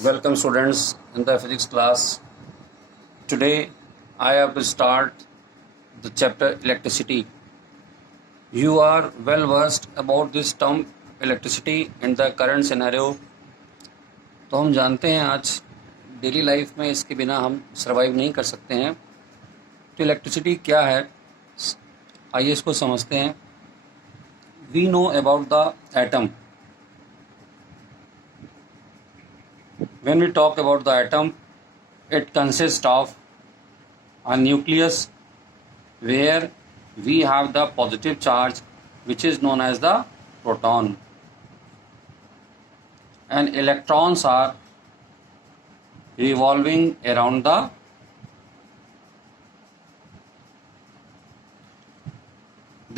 Welcome students in the physics class. Today I have to start the chapter electricity. You are well versed about this term electricity in the current scenario. तो हम जानते हैं आज daily life में इसके बिना हम survive नहीं कर सकते हैं. तो इलेक्ट्रिसिटी क्या है, आइए इसको समझते हैं. We know about the atom. When we talk about the atom, it consists of a nucleus where we have the positive charge which is known as the proton, and electrons are revolving around the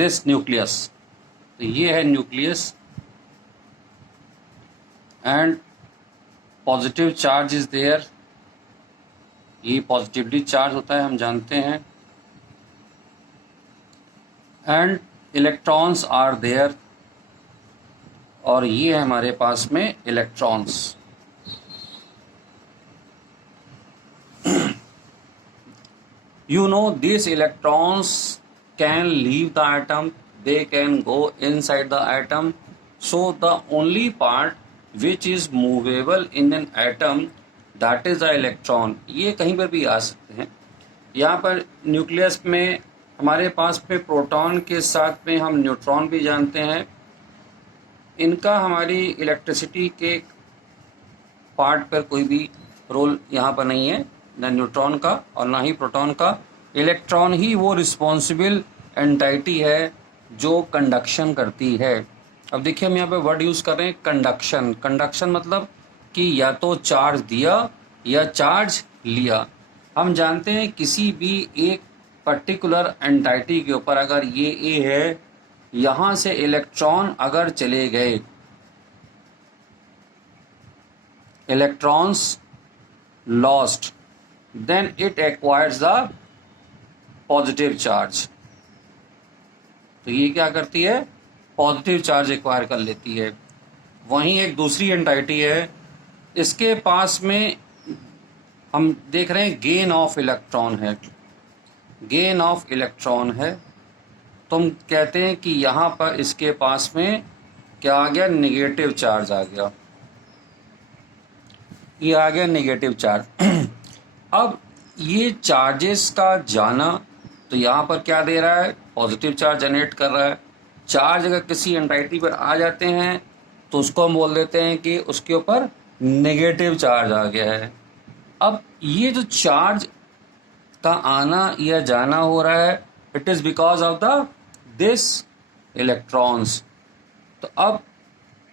this nucleus. तो ये है nucleus and positive charge is there. ये positively charge होता है, हम जानते हैं. And electrons are there, और ये है हमारे पास में electrons. You know these electrons can leave the atom, they can go inside the atom. So the only part which is movable in an atom, that is the electron. ये कहीं पर भी आ सकते हैं. यहाँ पर न्यूक्लियस में हमारे पास में प्रोटॉन के साथ में हम न्यूट्रॉन भी जानते हैं. इनका हमारी इलेक्ट्रिसिटी के पार्ट पर कोई भी रोल यहाँ पर नहीं है, न न्यूट्रॉन का और ना ही प्रोटॉन का. इलेक्ट्रॉन ही वो रिस्पॉन्सिबल एंटाइटी है जो कंडक्शन करती है. अब देखिए हम यहाँ पे वर्ड यूज़ कर रहे हैं कंडक्शन. कंडक्शन मतलब कि या तो चार्ज दिया या चार्ज लिया. हम जानते हैं किसी भी एक पर्टिकुलर एंटाइटी के ऊपर अगर ये ए है, यहाँ से इलेक्ट्रॉन अगर चले गए, electrons lost, then it acquires the positive charge. तो ये क्या करती है, पॉजिटिव चार्ज एक्वायर कर लेती है. वहीं एक दूसरी एंटाइटी है, इसके पास में हम देख रहे हैं गेन ऑफ इलेक्ट्रॉन है. गेन ऑफ इलेक्ट्रॉन है तो हम कहते हैं कि यहाँ पर इसके पास में क्या आ गया, नेगेटिव चार्ज आ गया. ये आ गया नेगेटिव चार्ज. अब ये चार्जेस का जाना, तो यहाँ पर क्या दे रहा है, पॉजिटिव चार्ज जनरेट कर रहा है. चार्ज अगर किसी एंटाइटी पर आ जाते हैं तो उसको हम बोल देते हैं कि उसके ऊपर नेगेटिव चार्ज आ गया है. अब ये जो चार्ज का आना या जाना हो रहा है, it is because of the this electrons. तो अब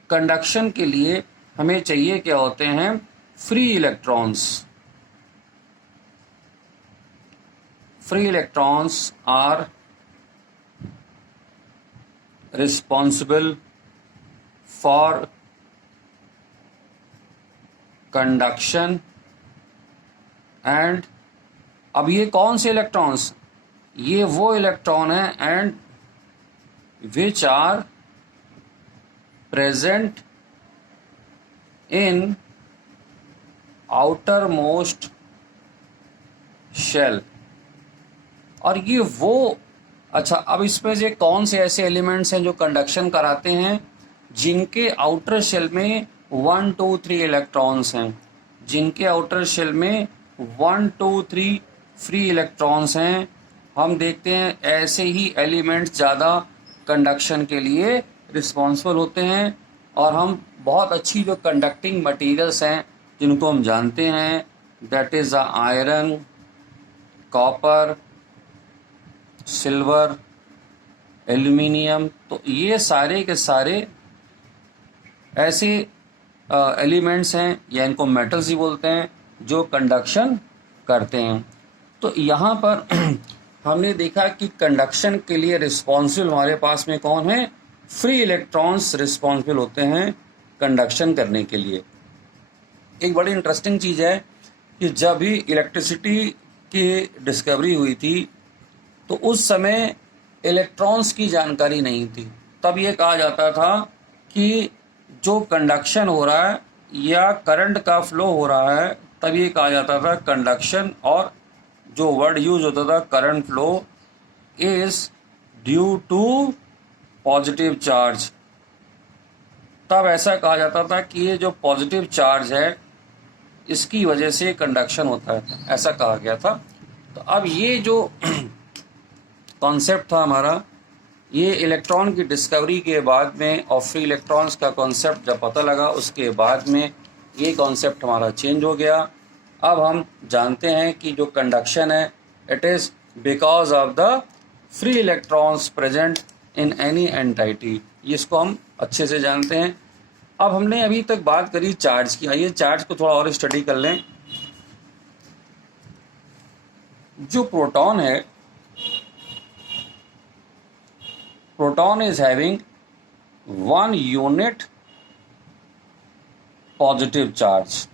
कंडक्शन के लिए हमें चाहिए क्या होते हैं, free electrons. Free electrons are responsible for conduction. And अब ये कौन से इलेक्ट्रॉन्स, ये वो इलेक्ट्रॉन है and which are present in outer most shell. और ये वो, अच्छा अब इसमें से कौन से ऐसे एलिमेंट्स हैं जो कंडक्शन कराते हैं, जिनके आउटर शेल में 1 2 3 इलेक्ट्रॉन्स हैं. जिनके आउटर शेल में 1 2 3 फ्री इलेक्ट्रॉन्स हैं, हम देखते हैं ऐसे ही एलिमेंट्स ज़्यादा कंडक्शन के लिए रिस्पॉन्सिबल होते हैं. और हम बहुत अच्छी जो कंडक्टिंग मटेरियल्स हैं जिनको हम जानते हैं, that is the iron, copper, silver, aluminium. तो ये सारे के सारे ऐसे एलिमेंट्स हैं, या इनको मेटल्स ही बोलते हैं, जो कंडक्शन करते हैं. तो यहाँ पर हमने देखा कि कंडक्शन के लिए रिस्पॉन्सिबल हमारे पास में कौन है, फ्री इलेक्ट्रॉन्स रिस्पॉन्सिबल होते हैं कंडक्शन करने के लिए. एक बड़ी इंटरेस्टिंग चीज़ है कि जब भी इलेक्ट्रिसिटी की डिस्कवरी हुई थी तो उस समय इलेक्ट्रॉन्स की जानकारी नहीं थी. तब ये कहा जाता था कि जो कंडक्शन हो रहा है या करंट का फ्लो हो रहा है तब ये कहा जाता था कंडक्शन, और जो वर्ड यूज होता था current flow is due to positive charge, तब ऐसा कहा जाता था कि ये जो पॉजिटिव चार्ज है इसकी वजह से कंडक्शन होता है, ऐसा कहा गया था। तो अब ये जो कॉन्सेप्ट था हमारा, ये इलेक्ट्रॉन की डिस्कवरी के बाद में और फ्री इलेक्ट्रॉन्स का कॉन्सेप्ट जब पता लगा उसके बाद में ये कॉन्सेप्ट हमारा चेंज हो गया। अब हम जानते हैं कि जो कंडक्शन है it is because of the free electrons present in any entity, इसको हम अच्छे से जानते हैं। अब हमने अभी तक बात करी चार्ज की, आइए चार्ज को थोड़ा और स्टडी कर लें। जो प्रोटॉन है, proton is having 1 unit positive charge,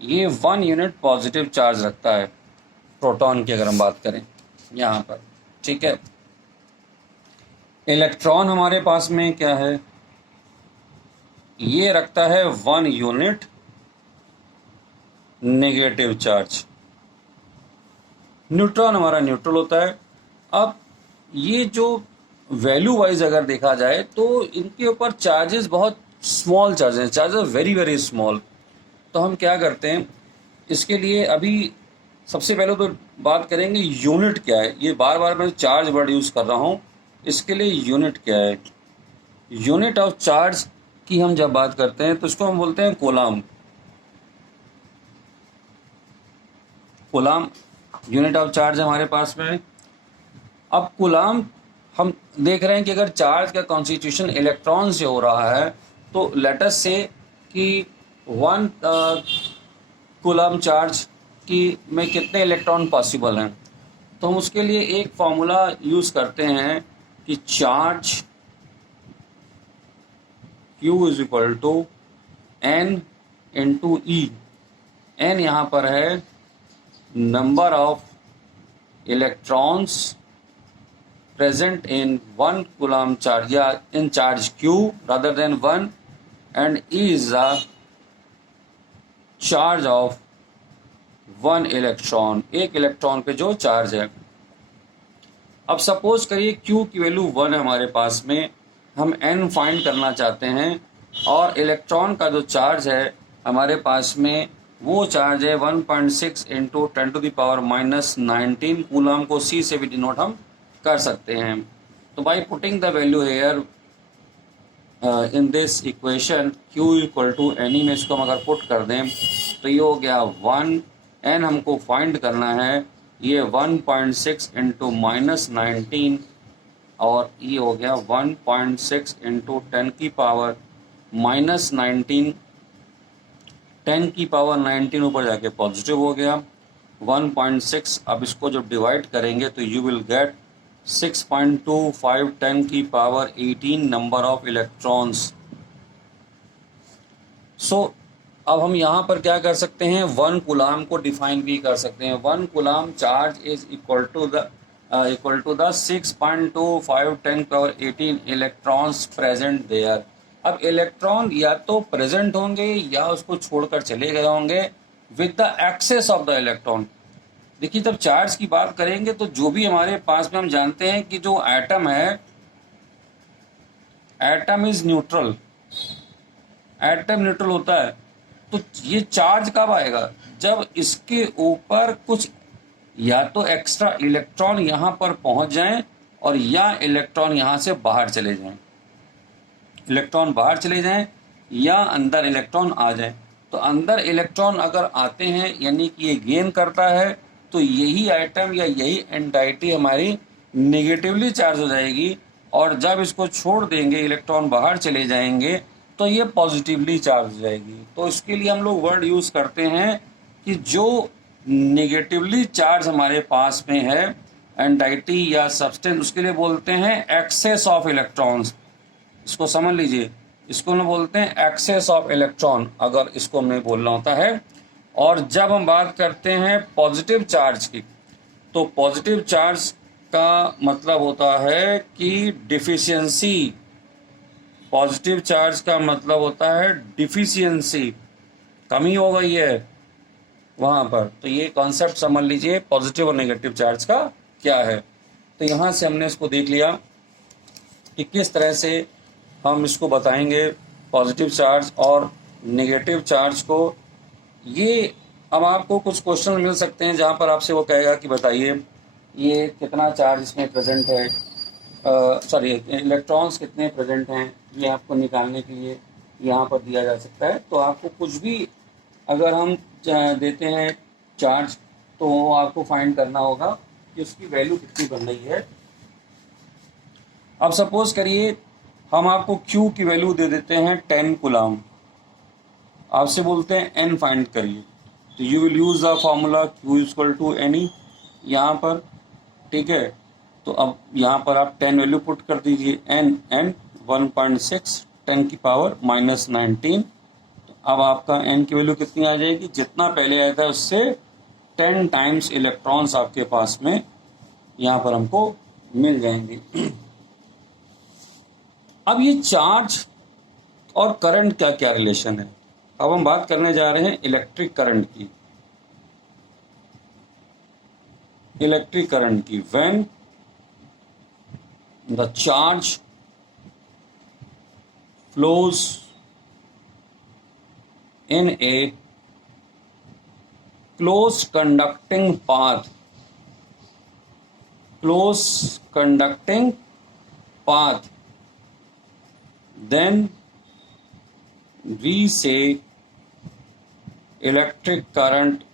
ये 1 यूनिट पॉजिटिव चार्ज रखता है प्रोटॉन की अगर हम बात करें यहाँ पर, ठीक है। इलेक्ट्रॉन हमारे पास में क्या है, ये रखता है 1 यूनिट नेगेटिव चार्ज। न्यूट्रॉन हमारा न्यूट्रल होता है। अब ये जो वैल्यू वाइज अगर देखा जाए तो इनके ऊपर चार्जेस बहुत small charges, charges very very small. तो हम क्या करते हैं इसके लिए, अभी सबसे पहले तो बात करेंगे यूनिट क्या है। ये बार बार मैं चार्ज वर्ड यूज़ कर रहा हूँ, इसके लिए यूनिट क्या है। यूनिट ऑफ चार्ज की हम जब बात करते हैं तो इसको हम बोलते हैं coulomb. Coulomb unit of charge है हमारे पास में। अब कूलम हम देख रहे हैं कि अगर चार्ज का कॉन्स्टिट्यूशन इलेक्ट्रॉन से हो रहा है तो लेट अस से कि 1 कूलम चार्ज की में कितने इलेक्ट्रॉन पॉसिबल हैं। तो हम उसके लिए एक फॉर्मूला यूज़ करते हैं कि charge Q is equal to N into E। N यहाँ पर है number of electrons present in 1 coulomb charge या in charge Q rather than 1, and E is the charge of 1 electron, एक इलेक्ट्रॉन पे जो चार्ज है। अब सपोज करिए Q की वैल्यू 1 है हमारे पास में, हम N फाइंड करना चाहते हैं और इलेक्ट्रॉन का जो चार्ज है हमारे पास में वो चार्ज है 1.6 इंटू 10⁻⁻19 कूलम को C से भी डिनोट हम कर सकते हैं। तो by putting the value here in this equation Q equal to N में इसको हम अगर पुट कर दें तो ये हो गया 1, N हमको फाइंड करना है, ये 1.6 इंटू -19 और ये हो गया 1.6 इंटू 10⁻⁻19, 10⁻19 ऊपर जाके पॉजिटिव हो गया 1.6। अब इसको जब डिवाइड करेंगे तो you will get 6.25 10⁻18 number of electrons. So अब हम यहाँ पर क्या कर सकते हैं, 1 कूलम को डिफाइन भी कर सकते हैं। 1 coulomb charge is equal to the 6.25 10⁻18 electrons present there. अब इलेक्ट्रॉन या तो प्रेजेंट होंगे या उसको छोड़कर चले गए होंगे with the excess of the electron. देखिए जब चार्ज की बात करेंगे तो जो भी हमारे पास में, हम जानते हैं कि जो एटम है, atom is neutral, atom neutral होता है। तो ये चार्ज कब आएगा, जब इसके ऊपर कुछ या तो एक्स्ट्रा इलेक्ट्रॉन यहाँ पर पहुंच जाएं और या इलेक्ट्रॉन यहाँ से बाहर चले जाएं, इलेक्ट्रॉन बाहर चले जाएं या अंदर इलेक्ट्रॉन आ जाएं। तो अंदर इलेक्ट्रॉन अगर आते हैं यानी कि ये गेन करता है, तो यही आइटम या यही एंटाइटी हमारी नेगेटिवली चार्ज हो जाएगी, और जब इसको छोड़ देंगे इलेक्ट्रॉन बाहर चले जाएंगे तो ये पॉजिटिवली चार्ज हो जाएगी। तो इसके लिए हम लोग वर्ड यूज़ करते हैं कि जो नेगेटिवली चार्ज हमारे पास में है एंटाइटी या सब्सटेंस, उसके लिए बोलते हैं एक्सेस ऑफ इलेक्ट्रॉन्स। इसको समझ लीजिए, इसको हम बोलते हैं एक्सेस ऑफ इलेक्ट्रॉन, अगर इसको हमें बोलना होता है। और जब हम बात करते हैं पॉजिटिव चार्ज की, तो पॉजिटिव चार्ज का मतलब होता है कि डिफिशियंसी, पॉजिटिव चार्ज का मतलब होता है डिफिशियंसी, कमी हो गई है वहां पर। तो ये कॉन्सेप्ट समझ लीजिए पॉजिटिव और नेगेटिव चार्ज का क्या है। तो यहां से हमने इसको देख लिया कि किस तरह से हम इसको बताएंगे पॉजिटिव चार्ज और नेगेटिव चार्ज को। ये अब आपको कुछ क्वेश्चन मिल सकते हैं जहां पर आपसे वो कहेगा कि बताइए ये कितना चार्ज इसमें प्रेजेंट है, सॉरी इलेक्ट्रॉन्स कितने प्रेजेंट हैं, ये आपको निकालने के लिए यहाँ पर दिया जा सकता है। तो आपको कुछ भी अगर हम देते हैं चार्ज, तो आपको फाइंड करना होगा कि उसकी वैल्यू कितनी बन रही है। अब सपोज करिए हम आपको Q की वैल्यू दे देते हैं 10 कूलम, आपसे बोलते हैं N फाइंड करिए, तो you will use the formula Q equal to NE यहाँ पर, ठीक है। तो अब यहाँ पर आप 10 वैल्यू पुट कर दीजिए, N 1.6 10 की पावर -19। तो अब आपका N की वैल्यू कितनी आ जाएगी, जितना पहले आया था उससे 10 टाइम्स इलेक्ट्रॉन्स आपके पास में यहाँ पर हमको मिल जाएंगे। अब ये चार्ज और करंट का क्या रिलेशन है, अब हम बात करने जा रहे हैं इलेक्ट्रिक करंट की। इलेक्ट्रिक करंट की, when the charge flows in a closed conducting path, then we say electric current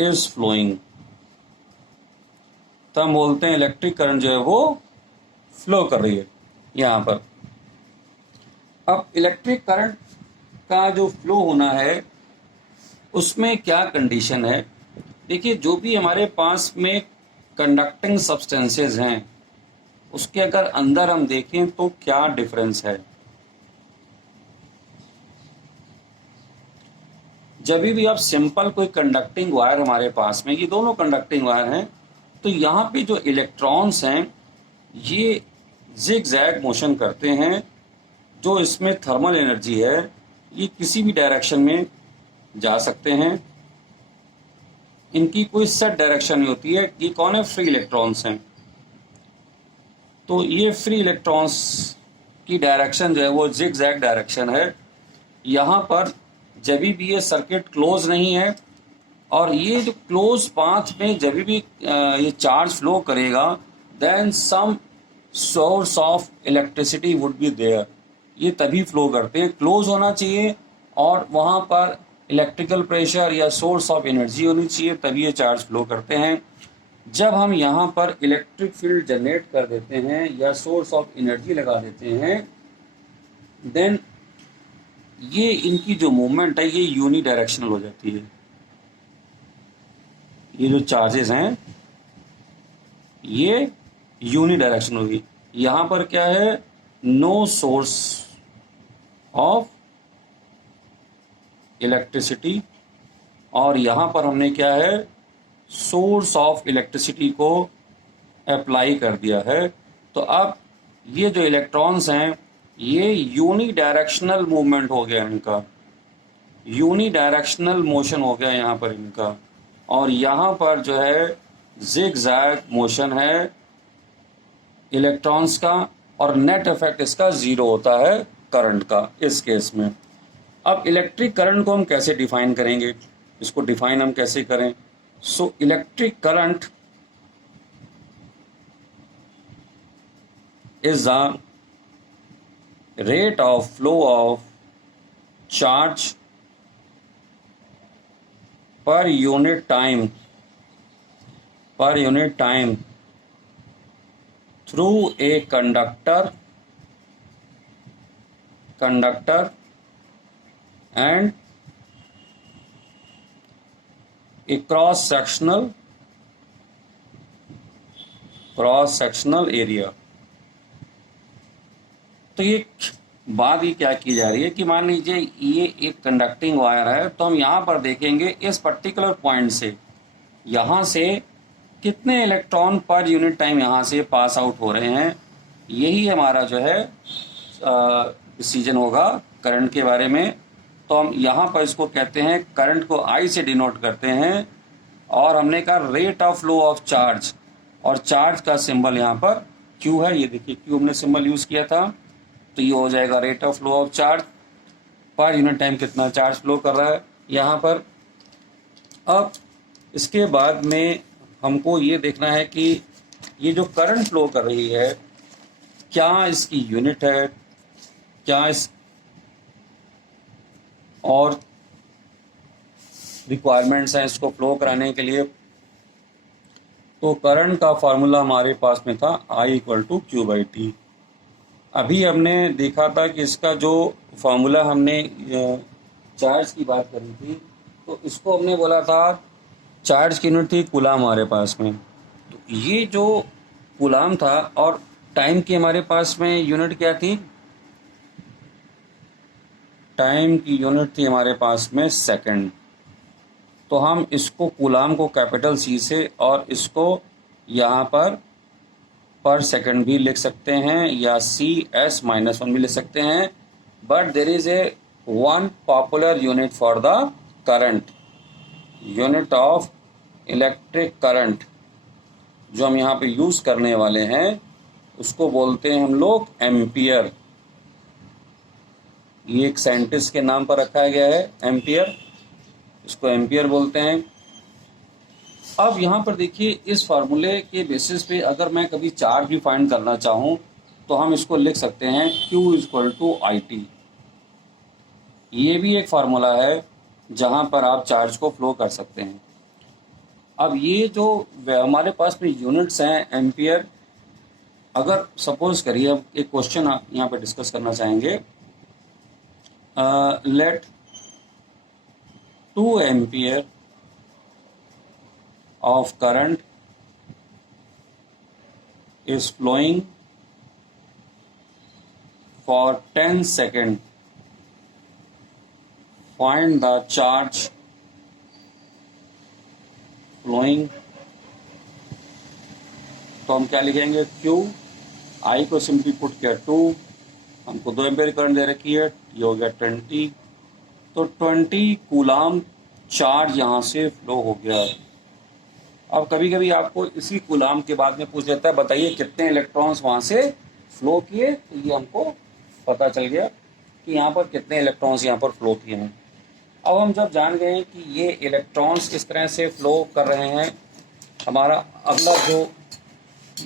is flowing। तो हम बोलते हैं इलेक्ट्रिक करंट जो है वो फ्लो कर रही है यहाँ पर। अब इलेक्ट्रिक करंट का जो फ्लो होना है उसमें क्या कंडीशन है, देखिए जो भी हमारे पास में कंडक्टिंग सब्सटेंसेस हैं उसके अगर अंदर हम देखें तो क्या डिफरेंस है। जब भी आप सिंपल कोई कंडक्टिंग वायर हमारे पास में, ये दोनों कंडक्टिंग वायर हैं, तो यहाँ पे जो इलेक्ट्रॉन्स हैं ये जिग जैग मोशन करते हैं। जो इसमें थर्मल एनर्जी है ये किसी भी डायरेक्शन में जा सकते हैं, इनकी कोई सेट डायरेक्शन नहीं होती है। ये कौन है, फ्री इलेक्ट्रॉन्स हैं। तो ये फ्री इलेक्ट्रॉन्स की डायरेक्शन जो है वो जिग जैग डायरेक्शन है। यहाँ पर जब भी ये सर्किट क्लोज नहीं है और ये जो क्लोज पाथ में जब भी ये चार्ज फ्लो करेगा, then some source of electricity would be there. ये तभी फ्लो करते हैं, क्लोज होना चाहिए और वहाँ पर इलेक्ट्रिकल प्रेशर या सोर्स ऑफ एनर्जी होनी चाहिए, तभी ये चार्ज फ्लो करते हैं। जब हम यहाँ पर इलेक्ट्रिक फील्ड जनरेट कर देते हैं या सोर्स ऑफ एनर्जी लगा देते हैं, देन ये इनकी जो मूवमेंट है ये यूनी डायरेक्शनल हो जाती है। ये जो चार्जेस हैं ये यूनी डायरेक्शनल होगी। यहाँ पर क्या है, नो सोर्स ऑफ इलेक्ट्रिसिटी, और यहाँ पर हमने क्या है, सोर्स ऑफ इलेक्ट्रिसिटी को अप्लाई कर दिया है। तो अब ये जो इलेक्ट्रॉन्स हैं ये यूनी डायरेक्शनल मूवमेंट हो गया इनका, यूनी डायरेक्शनल मोशन हो गया यहाँ पर इनका, और यहाँ पर जो है जिग जैग मोशन है इलेक्ट्रॉन्स का, और नेट इफेक्ट इसका जीरो होता है करंट का इस केस में। अब इलेक्ट्रिक करंट को हम कैसे डिफाइन करेंगे, इसको डिफाइन हम कैसे करें। So electric current is the rate of flow of charge per unit time through a conductor and a cross sectional area। तो ये बात ये क्या की जा रही है कि मान लीजिए ये एक कंडक्टिंग वायर है, तो हम यहाँ पर देखेंगे इस पर्टिकुलर पॉइंट से यहाँ से कितने इलेक्ट्रॉन पर यूनिट टाइम यहाँ से पास आउट हो रहे हैं। यही हमारा जो है डिसीजन होगा करंट के बारे में, तो हम यहाँ पर इसको कहते हैं, करंट को I से डिनोट करते हैं, और हमने कहा rate of flow of charge, और चार्ज का सिंबल यहाँ पर Q है। ये देखिए Q हमने सिंबल यूज़ किया था, तो ये हो जाएगा rate of flow of charge per unit time कितना चार्ज फ्लो कर रहा है यहाँ पर। अब इसके बाद में हमको ये देखना है कि ये जो करंट फ्लो कर रही है, क्या इसकी यूनिट है, क्या इस और रिक्वायरमेंट्स हैं इसको फ्लो कराने के लिए। तो करंट का फार्मूला हमारे पास में था I = Q/T। अभी हमने देखा था कि इसका जो फार्मूला हमने चार्ज की बात करी थी, तो इसको हमने बोला था चार्ज की यूनिट थी कूलाम हमारे पास में। तो ये जो कूलाम था, और टाइम की हमारे पास में यूनिट क्या थी, टाइम की यूनिट थी हमारे पास में सेकंड। तो हम इसको कूलाम को कैपिटल C से, और इसको यहाँ पर सेकंड भी लिख सकते हैं, या CS-1 भी लिख सकते हैं। But there is a one popular unit for the current, unit of electric current जो हम यहाँ पे यूज़ करने वाले हैं, उसको बोलते हैं हम लोग एम्पियर। ये एक साइंटिस्ट के नाम पर रखा गया है एम्पियर, इसको एम्पियर बोलते हैं। अब यहाँ पर देखिए, इस फार्मूले के बेसिस पे अगर मैं कभी चार्ज भी फाइंड करना चाहूँ, तो हम इसको लिख सकते हैं Q = IT। ये भी एक फार्मूला है जहाँ पर आप चार्ज को फ्लो कर सकते हैं। अब ये जो हमारे पास में यूनिट्स हैं एम्पियर, अगर सपोज करिए, अब एक क्वेश्चन आप यहाँ पे डिस्कस करना चाहेंगे, let 2 ampere of current is flowing for 10 seconds. Find the charge flowing. तो हम क्या लिखेंगे, Q, I को सिंपली पुट किया 2, हमको 2 एम्पियर करंट दे रखी है, ये हो गया 20। तो 20 कूलाम चार्ज यहाँ से फ्लो हो गया। अब कभी कभी आपको इसी कूलाम के बाद में पूछ लेता है, बताइए कितने इलेक्ट्रॉन्स वहाँ से फ्लो किए, तो ये हमको पता चल गया कि यहाँ पर कितने इलेक्ट्रॉन्स यहाँ पर फ्लो किए हैं। अब हम जब जान गए कि ये इलेक्ट्रॉन्स किस तरह से फ्लो कर रहे हैं, हमारा अगला जो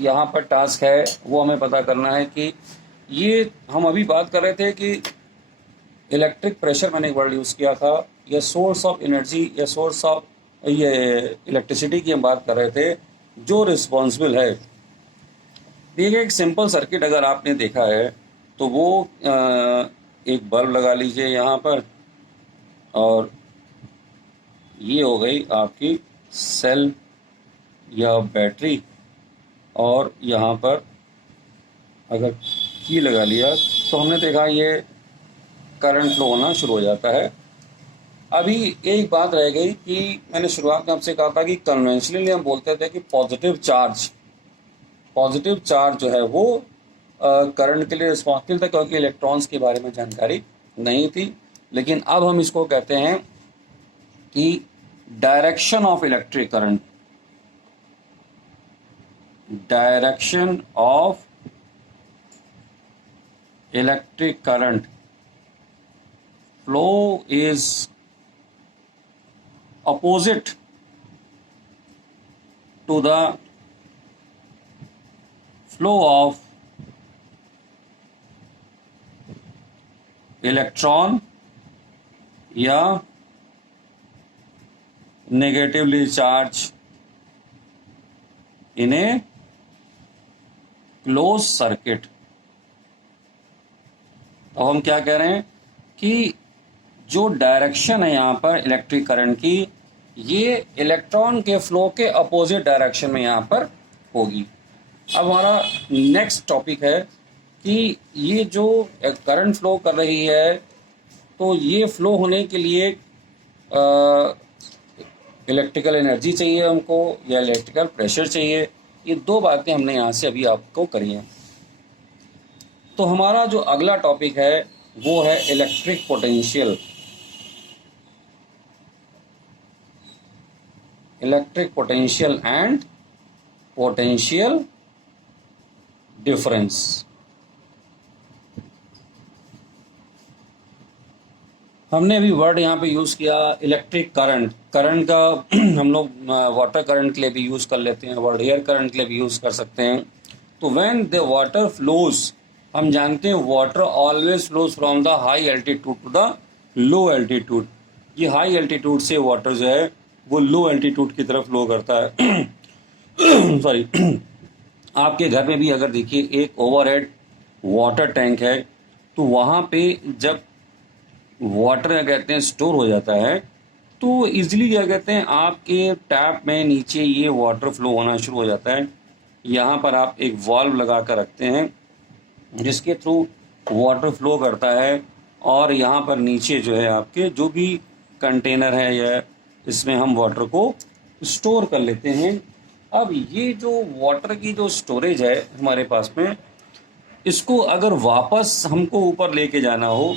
यहाँ पर टास्क है वो हमें पता करना है कि ये हम अभी बात कर रहे थे कि इलेक्ट्रिक प्रेशर, मैंने एक वर्ड यूज़ किया था, या सोर्स ऑफ एनर्जी या सोर्स ऑफ ये इलेक्ट्रिसिटी की हम बात कर रहे थे, जो रिस्पॉन्सिबल है। देखिए, एक सिंपल सर्किट अगर आपने देखा है तो वो एक बल्ब लगा लीजिए यहाँ पर, और ये हो गई आपकी सेल या बैटरी, और यहाँ पर अगर की लगा लिया तो हमने देखा ये करंट फ्लो होना शुरू हो जाता है। अभी एक बात रह गई कि मैंने शुरुआत में आपसे कहा था कि कन्वेंशनली हम बोलते थे कि पॉजिटिव चार्ज जो है वो करंट के लिए रिस्पॉन्सिबल था, क्योंकि इलेक्ट्रॉन्स के बारे में जानकारी नहीं थी। लेकिन अब हम इसको कहते हैं कि direction of electric current, direction of electric current flow is opposite to the flow of electron या negatively charged in a closed circuit। तो हम क्या कह रहे हैं कि जो डायरेक्शन है यहाँ पर इलेक्ट्रिक करंट की, ये इलेक्ट्रॉन के फ्लो के अपोजिट डायरेक्शन में यहाँ पर होगी। अब हमारा नेक्स्ट टॉपिक है कि ये जो करंट फ्लो कर रही है, तो ये फ्लो होने के लिए इलेक्ट्रिकल एनर्जी चाहिए हमको या इलेक्ट्रिकल प्रेशर चाहिए। ये दो बातें हमने यहाँ से अभी आपको करी हैं। तो हमारा जो अगला टॉपिक है वो है electric potential. Electric potential and potential difference. हमने अभी वर्ड यहाँ पे यूज़ किया इलेक्ट्रिक करंट। करंट का हम लोग वाटर करंट के लिए भी यूज़ कर लेते हैं, वर्ड एयर करंट के लिए भी यूज़ कर सकते हैं। तो व्हेन द वाटर फ्लोज, हम जानते हैं water always flows from the high altitude to the low altitude. ये हाई एल्टीट्यूड से वाटर जो है वो लो एल्टीट्यूड की तरफ फ्लो करता है। सॉरी। आपके घर में भी अगर देखिए एक ओवरहेड वाटर टैंक है, तो वहाँ पे जब वाटर क्या कहते हैं स्टोर हो जाता है, तो इजीली क्या कहते हैं आपके टैप में नीचे ये वाटर फ्लो होना शुरू हो जाता है। यहाँ पर आप एक वाल्व लगा कर रखते हैं जिसके थ्रू वाटर फ्लो करता है, और यहाँ पर नीचे जो है आपके जो भी कंटेनर है या इसमें हम वाटर को स्टोर कर लेते हैं। अब ये जो वाटर की जो स्टोरेज है हमारे पास में, इसको अगर वापस हमको ऊपर लेके जाना हो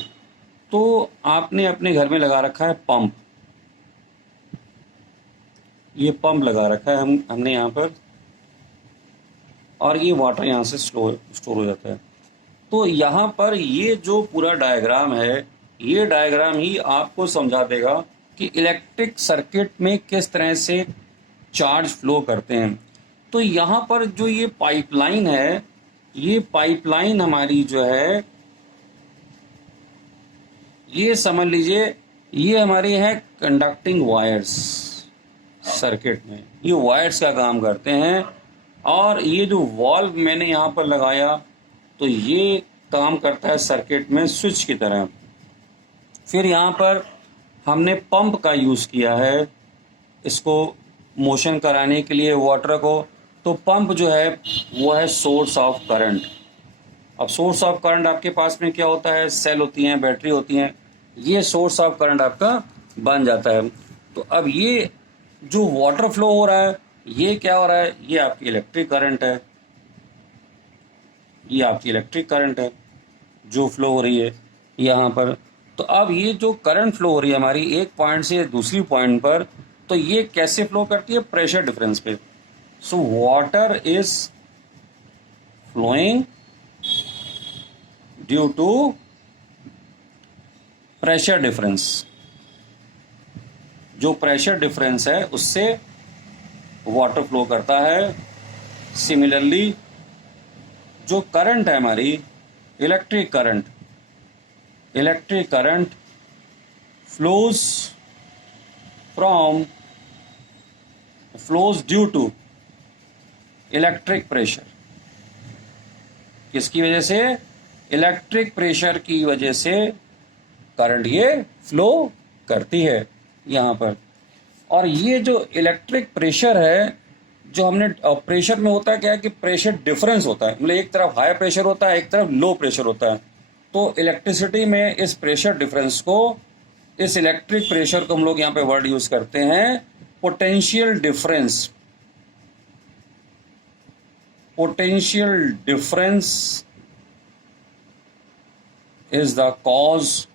तो आपने अपने घर में लगा रखा है पंप। ये पंप लगा रखा है हमने यहाँ पर, और ये वाटर यहाँ से स्टोर हो जाता है। तो यहाँ पर ये जो पूरा डायग्राम है, ये डायग्राम ही आपको समझा देगा कि इलेक्ट्रिक सर्किट में किस तरह से चार्ज फ्लो करते हैं। तो यहाँ पर जो ये पाइपलाइन है, ये पाइपलाइन हमारी जो है, ये समझ लीजिए ये हमारी है कंडक्टिंग वायर्स। सर्किट में ये वायर्स का काम करते हैं, और ये जो वाल्व मैंने यहाँ पर लगाया तो ये काम करता है सर्किट में स्विच की तरह। फिर यहाँ पर हमने पंप का यूज़ किया है इसको मोशन कराने के लिए वाटर को। तो पंप जो है वो है सोर्स ऑफ करंट। अब सोर्स ऑफ करंट आपके पास में क्या होता है, सेल होती हैं, बैटरी होती हैं, ये सोर्स ऑफ करंट आपका बन जाता है। तो अब ये जो वाटर फ्लो हो रहा है, ये क्या हो रहा है, ये आपकी इलेक्ट्रिक करंट है। ये आपकी इलेक्ट्रिक करंट है जो फ्लो हो रही है यहाँ पर। तो अब ये जो करंट फ्लो हो रही है हमारी एक पॉइंट से दूसरी पॉइंट पर, तो ये कैसे फ्लो करती है, प्रेशर डिफरेंस पे। So water is flowing due to pressure difference. जो प्रेशर डिफरेंस है उससे वाटर फ्लो करता है। सिमिलरली जो करंट है हमारी electric current flows due to electric pressure. किसकी वजह से, इलेक्ट्रिक प्रेशर की वजह से करंट ये फ्लो करती है यहाँ पर। और ये जो इलेक्ट्रिक प्रेशर है, जो हमने प्रेशर में होता है क्या है कि प्रेशर डिफरेंस होता है, मतलब एक तरफ हाई प्रेशर होता है, एक तरफ लो प्रेशर होता है। तो इलेक्ट्रिसिटी में इस प्रेशर डिफरेंस को, इस इलेक्ट्रिक प्रेशर को हम लोग यहाँ पे वर्ड यूज करते हैं potential difference. Potential difference is the cause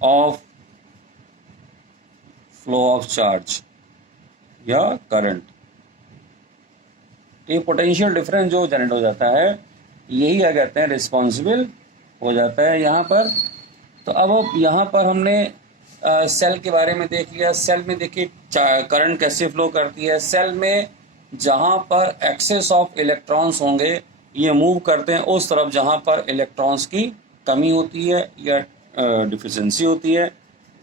of flow of charge या करंट। ये पोटेंशियल डिफरेंस जो जनरेट हो जाता है, यही क्या कहते हैं, रिस्पॉन्सिबल हो जाता है यहाँ पर। तो अब यहाँ पर हमने सेल के बारे में देख लिया। सेल में देखिए करंट कैसे फ्लो करती है। सेल में जहाँ पर एक्सेस ऑफ इलेक्ट्रॉन्स होंगे, ये मूव करते हैं उस तरफ जहाँ पर इलेक्ट्रॉन्स की कमी होती है या डिफिशिएंसी होती है,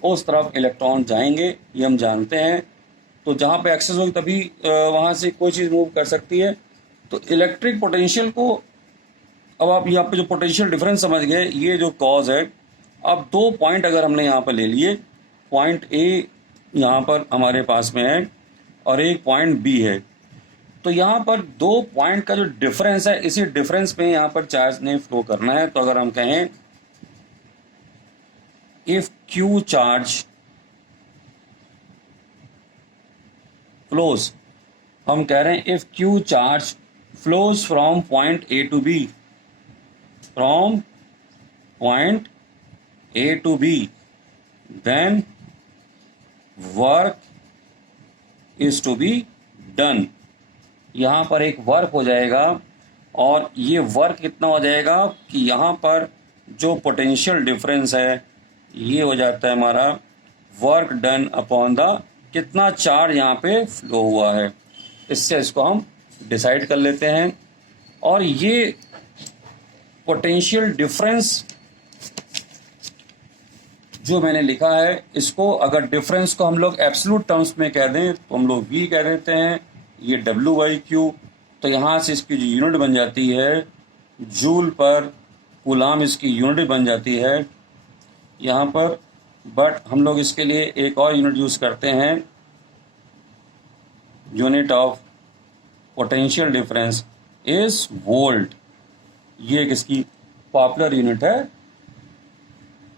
उस तरफ इलेक्ट्रॉन जाएंगे, ये हम जानते हैं। तो जहाँ पे एक्सेस होगी तभी वहाँ से कोई चीज़ मूव कर सकती है। तो इलेक्ट्रिक पोटेंशियल को, अब आप यहाँ पे जो पोटेंशियल डिफरेंस समझ गए, ये जो कॉज है। अब दो पॉइंट अगर हमने यहाँ पर ले लिए, पॉइंट ए यहाँ पर हमारे पास में है और एक पॉइंट बी है। तो यहाँ पर दो पॉइंट का जो डिफरेंस है, इसी डिफरेंस में यहाँ पर चार्ज ने फ्लो करना है। तो अगर हम कहें इफ क्यू चार्ज फ्लोज, हम कह रहे हैं if Q charge flows from point A to B, from point A to B, then work is to be done. यहाँ पर एक वर्क हो जाएगा और ये वर्क कितना हो जाएगा कि यहाँ पर जो पोटेंशियल डिफरेंस है ये हो जाता है हमारा वर्क डन अपॉन द कितना चार्ज यहाँ पे फ्लो हुआ है। इससे इसको हम डिसाइड कर लेते हैं। और ये पोटेंशियल डिफरेंस जो मैंने लिखा है, इसको अगर डिफरेंस को हम लोग एब्सोल्यूट टर्म्स में कह दें तो हम लोग V कह देते हैं, ये W/Q। तो यहाँ से इसकी जो यूनिट बन जाती है जूल पर कूलाम, इसकी यूनिट बन जाती है यहाँ पर। बट हम लोग इसके लिए एक और यूनिट यूज़ करते हैं, unit of potential difference is volt. ये एक इसकी पॉपुलर यूनिट है।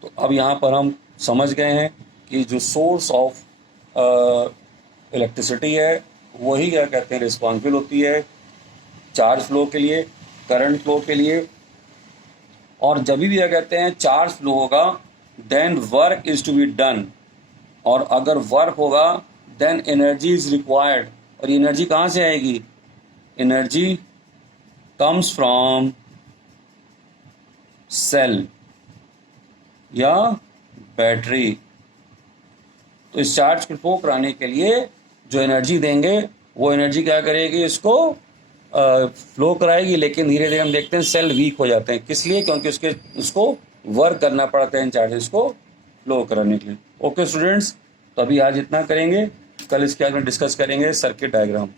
तो अब यहाँ पर हम समझ गए हैं कि जो सोर्स ऑफ इलेक्ट्रिसिटी है वही क्या कहते हैं रिस्पॉन्सिबल होती है चार्ज फ्लो के लिए, करंट फ्लो के लिए। और जब भी क्या कहते हैं चार्ज फ्लो होगा then work is to be done, और अगर वर्क होगा देन एनर्जी इज रिक्वायर्ड। और एनर्जी कहाँ से आएगी? एनर्जी कम्स फ्रॉम सेल या बैटरी। तो इस चार्ज को फ्लो कराने के लिए जो एनर्जी देंगे वो एनर्जी क्या करेगी, इसको फ्लो कराएगी। लेकिन धीरे धीरे हम देखते हैं सेल वीक हो जाते हैं। किस लिए? क्योंकि उसको वर्क करना पड़ता है इन चार्जेस को फ्लो कराने के लिए। ओके स्टूडेंट्स, तो अभी आज इतना करेंगे, कल इसके बाद में डिस्कस करेंगे सर्किट डायग्राम।